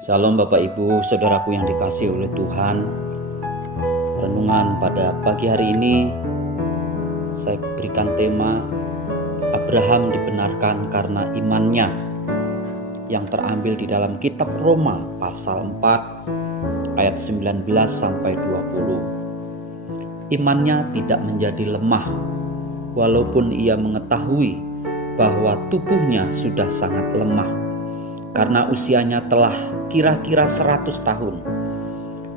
Salam Bapak Ibu, saudaraku yang dikasihi oleh Tuhan. Renungan pada pagi hari ini saya berikan tema Abraham dibenarkan karena imannya, yang terambil di dalam kitab Roma pasal 4 ayat 19 sampai 20. Imannya tidak menjadi lemah walaupun ia mengetahui bahwa tubuhnya sudah sangat lemah karena usianya telah kira-kira 100 tahun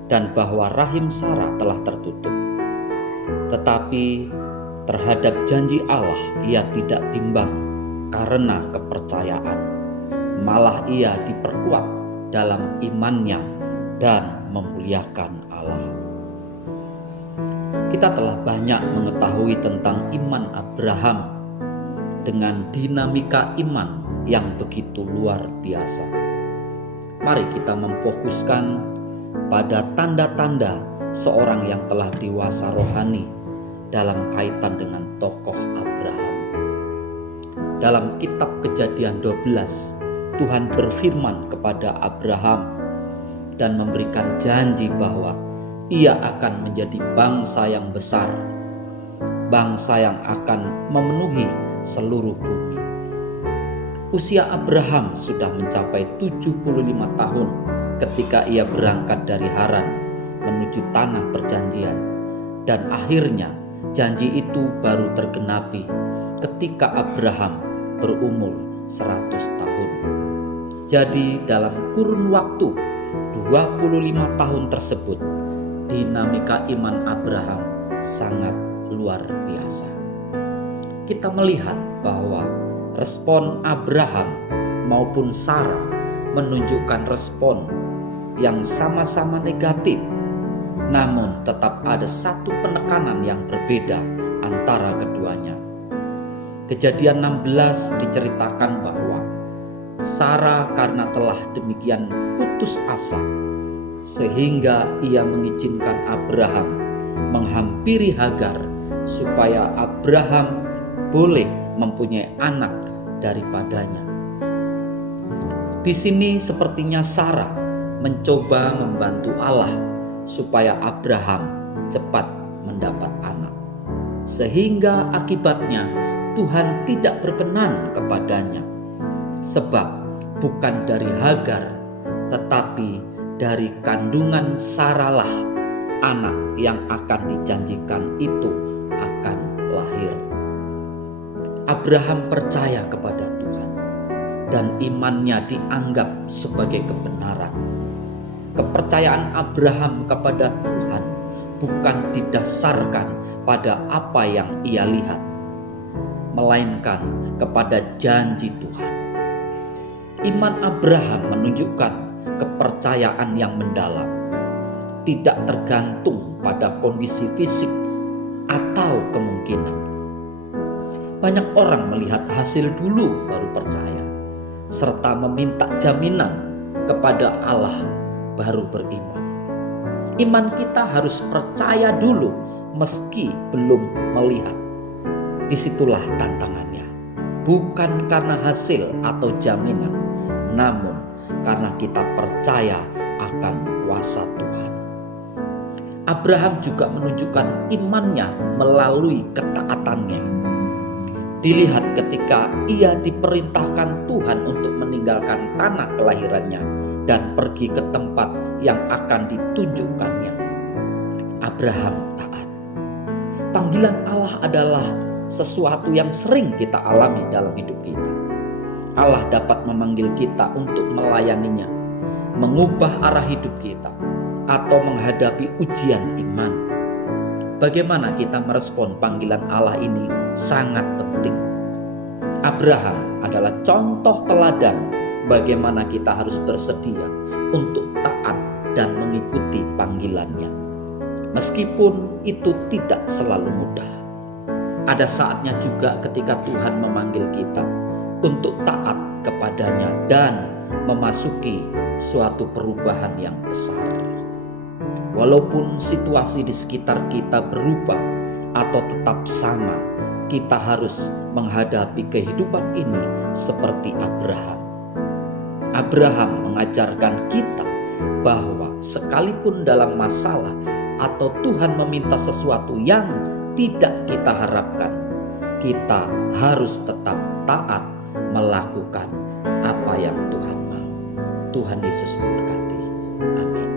dan bahwa rahim Sarah telah tertutup. Tetapi terhadap janji Allah ia tidak bimbang karena kepercayaan. Malah ia diperkuat dalam imannya dan memuliakan Allah. Kita telah banyak mengetahui tentang iman Abraham dengan dinamika iman yang begitu luar biasa. Mari kita memfokuskan pada tanda-tanda seorang yang telah dewasa rohani dalam kaitan dengan tokoh Abraham. Dalam kitab Kejadian 12, Tuhan berfirman kepada Abraham dan memberikan janji bahwa ia akan menjadi bangsa yang besar, bangsa yang akan memenuhi seluruh bumi. Usia Abraham sudah mencapai 75 tahun ketika ia berangkat dari Haran menuju tanah perjanjian, dan akhirnya janji itu baru tergenapi ketika Abraham berumur 100 tahun. Jadi dalam kurun waktu 25 tahun tersebut, dinamika iman Abraham sangat luar biasa. Kita melihat bahwa respon Abraham maupun Sarah menunjukkan respon yang sama-sama negatif, namun tetap ada satu penekanan yang berbeda antara keduanya. Kejadian 16 diceritakan bahwa Sarah karena telah demikian putus asa, sehingga ia mengizinkan Abraham menghampiri Hagar supaya Abraham boleh mempunyai anak daripadanya. Di sini sepertinya Sarah mencoba membantu Allah supaya Abraham cepat mendapat anak, sehingga akibatnya Tuhan tidak berkenan kepadanya, sebab bukan dari Hagar tetapi dari kandungan Sarah lah anak yang akan dijanjikan itu akan lahir. Abraham percaya kepada Tuhan dan imannya dianggap sebagai kebenaran. Kepercayaan Abraham kepada Tuhan bukan didasarkan pada apa yang ia lihat, melainkan kepada janji Tuhan. Iman Abraham menunjukkan kepercayaan yang mendalam, tidak tergantung pada kondisi fisik atau kemungkinan. Banyak orang melihat hasil dulu baru percaya, serta meminta jaminan kepada Allah baru beriman. Iman kita harus percaya dulu meski belum melihat. Disitulah tantangannya, bukan karena hasil atau jaminan, namun karena kita percaya akan kuasa Tuhan. Abraham juga menunjukkan imannya melalui ketaatannya. Dilihat ketika ia diperintahkan Tuhan untuk meninggalkan tanah kelahirannya dan pergi ke tempat yang akan ditunjukkannya. Abraham taat. Panggilan Allah adalah sesuatu yang sering kita alami dalam hidup kita. Allah dapat memanggil kita untuk melayaninya, mengubah arah hidup kita, atau menghadapi ujian iman. Bagaimana kita merespon panggilan Allah ini sangat penting. Abraham adalah contoh teladan bagaimana kita harus bersedia untuk taat dan mengikuti panggilannya. Meskipun itu tidak selalu mudah. Ada saatnya juga ketika Tuhan memanggil kita untuk taat kepadanya dan memasuki suatu perubahan yang besar. Walaupun situasi di sekitar kita berubah atau tetap sama, kita harus menghadapi kehidupan ini seperti Abraham. Abraham mengajarkan kita bahwa sekalipun dalam masalah atau Tuhan meminta sesuatu yang tidak kita harapkan, kita harus tetap taat melakukan apa yang Tuhan mau. Tuhan Yesus memberkati. Amin.